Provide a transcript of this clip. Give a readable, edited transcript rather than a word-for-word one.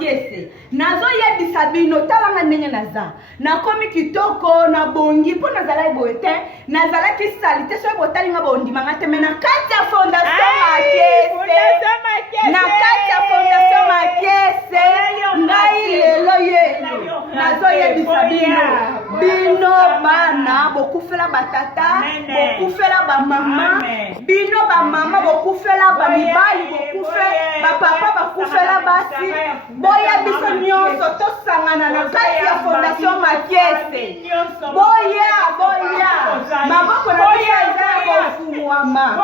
Makiese nazo yebisa bino talanga ndenge naza nakomi kitoko na bongi po nazala ebote nazala kisalite so botalinga bondimanga te mena kati ya fondation Makiese na kati ya fondation Makiese ngai lelo yelo nazo yebisa bino bana bokufela batata bokufela ba mama bino ba mama bokufela ba mibali bokufe ba papa bakufela basi boya biso nyonso tosangana na kati ya fondation Makiese boya maboko na biso eza kofungwama